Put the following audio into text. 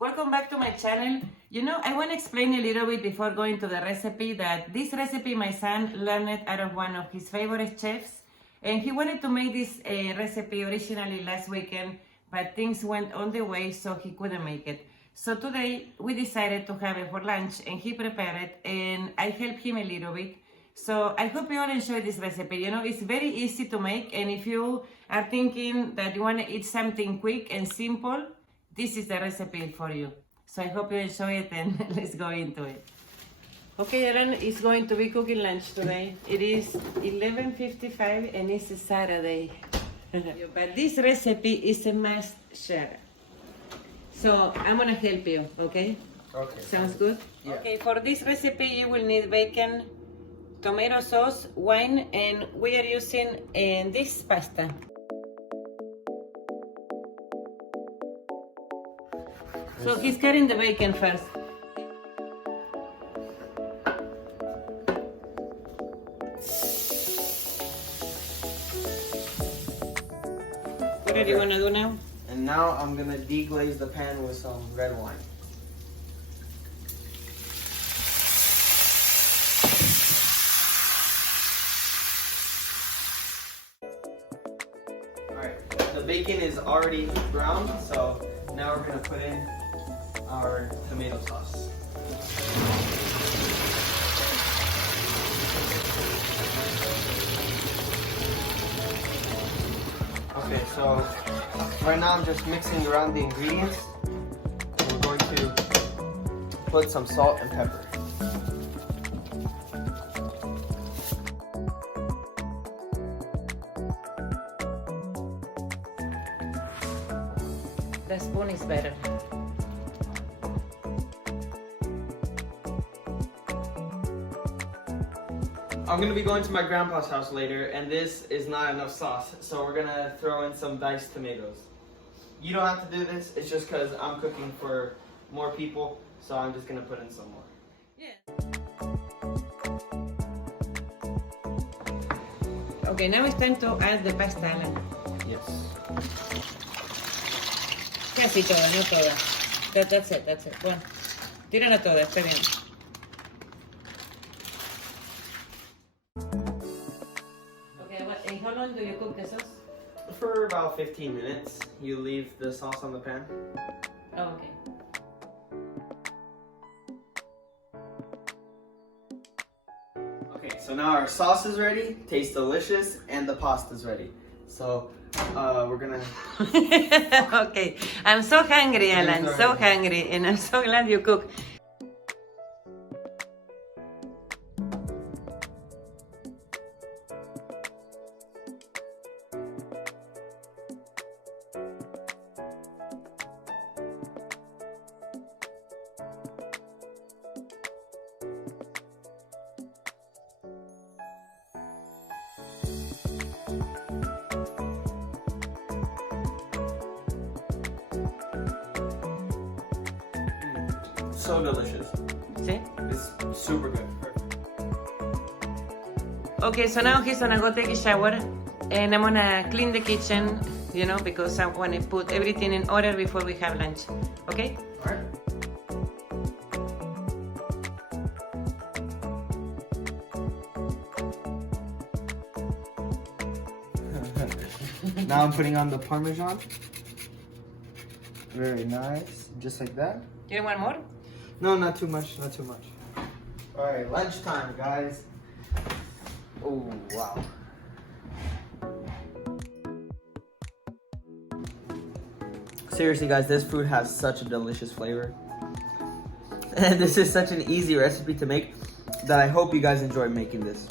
Welcome back to my channel. You know, I want to explain a little bit before going to the recipe that this recipe my son learned out of one of his favorite chefs, and he wanted to make this recipe originally last weekend, but things went on the way so he couldn't make it. So today we decided to have it for lunch, and he prepared it and I helped him a little bit. So I hope you all enjoy this recipe. You know, it's very easy to make, and if you are thinking that you want to eat something quick and simple, this is the recipe for you. So I hope you enjoy it, and let's go into it. Okay, Aaron is going to be cooking lunch today. It is 11:55 and it's a Saturday. But this recipe is a must share. So I'm gonna help you, okay? Okay. Sounds good? Yeah. Okay, for this recipe you will need bacon, tomato sauce, wine, and we are using this pasta. So he's cutting the bacon first. What are you gonna do now? And now I'm gonna deglaze the pan with some red wine. Alright, the bacon is already browned, so now we're gonna put in our tomato sauce. Okay, so right now I'm just mixing around the ingredients. And we're going to put some salt and pepper. The spoon is better. I'm gonna be going to my grandpa's house later, and this is not enough sauce, so we're gonna throw in some diced tomatoes. You don't have to do this, it's just because I'm cooking for more people, so I'm just gonna put in some more. Yeah. Okay, now it's time to add the pasta, Alan. Yes. Casi toda, no toda. That's it. Bueno, tírala toda, está bien. Okay, and how long do you cook the sauce? For about 15 minutes, you leave the sauce on the pan. Oh, okay. Okay, so now our sauce is ready, tastes delicious, and the pasta's ready. So, we're gonna... Okay, I'm so hungry, Alan, so hungry, and I'm so glad you cook. So delicious. See? It's super good. Okay, so now he's gonna go take a shower, and I'm gonna clean the kitchen, you know, because I wanna put everything in order before we have lunch. Okay? Alright. Now I'm putting on the Parmesan. Very nice, just like that. You want more? No, not too much, not too much. Alright, lunchtime, guys. Oh, wow. Seriously, guys, this food has such a delicious flavor. And this is such an easy recipe to make that I hope you guys enjoy making this.